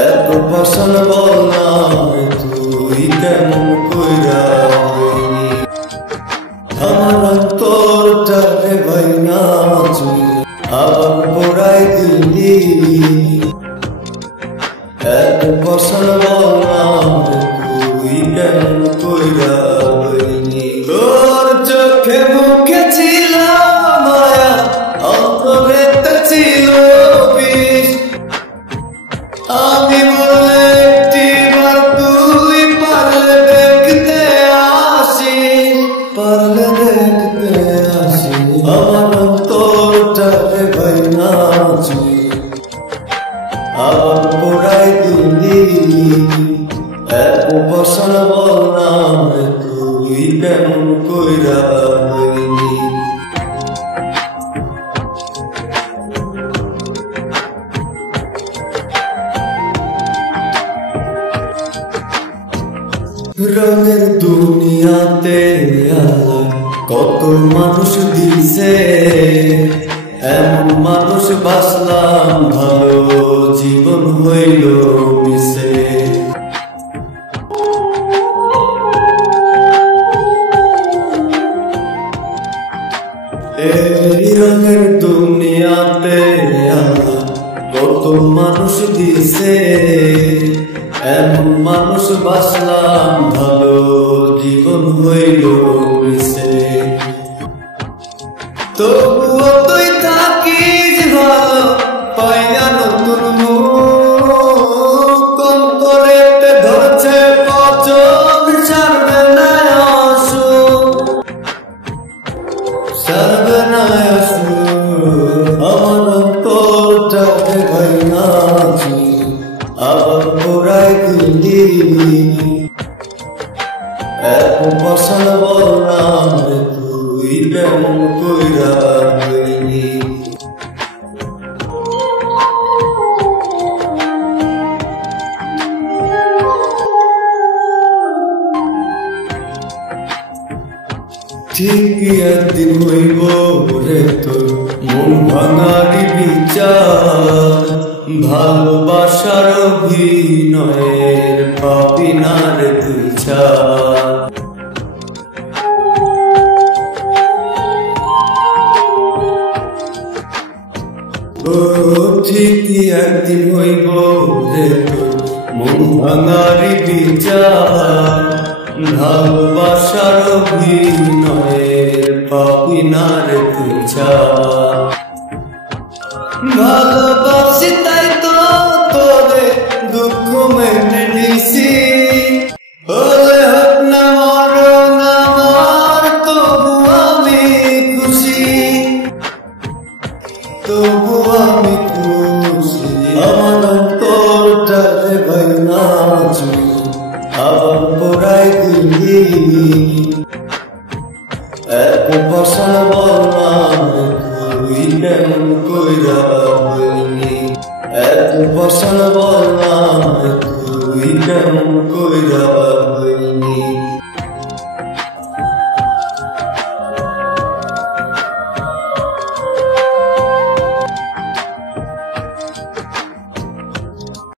এত পছন্দ বললাম তুই কেমন কইরা হইনি আমার অন্তরটাকে ভাইঙা চুই আবার পোড়াই দিলি এত পছন্দ বললাম তুই কেমন কইরা হইনি তোর চোখে মুখে ছিল মায়া অন্তরে ছিল বিষ আমি বলে একটিবার তুই পারলে দেখতে আসিস আমার অন্তরটাকে ভাইঙা চুই আবার পোড়াই দিলি এত পছন্দ বললাম তুই কেমন কইরা হইনি রঙের দুনিয়াতে আল্লাহ কত মানুষ দিছে এমন মানুষ বাসলাম ভালো জীবন হইল মিশে এই রঙের দুনিয়াতে আল্লাহ কত মানুষ দিছে এমন মানুষ বাসলাম ভালো জীবন হইল মিশে তবুও তুই থাকিস ভালো পাইয়া নতুন অন্তরেতে ধরছে পচন ছাড়বে না আমার অন্তরটাকে ভাইঙা চুই আবার পোড়াই দিলি এত পছন্দ বললাম তুই কেমন কইরা হইনি ঠিকই একদিন হইব রে তোর মন ভাঙারি বিচার ভালোবাসার অভিনয়ের পাবি না রে তুই ছাড় ঠিকই একদিন হইব রে তোর মন ভাঙারি বিচার ভালোবাসার অভিনয়ের পাবি না রে তুই ছাড় ভালোবাসি তাই তো তোরে দুঃখ মেনে নিছি হলে হোক না মরণ আমার তবু আমি খুশি আমার অন্তরটাকে ভাইঙা চুই আবার পোড়াই দিলি এত পছন্দ বললাম তুই কেমন কইরা হইনি এত পছন্দ বললাম তুই কেমন কইরা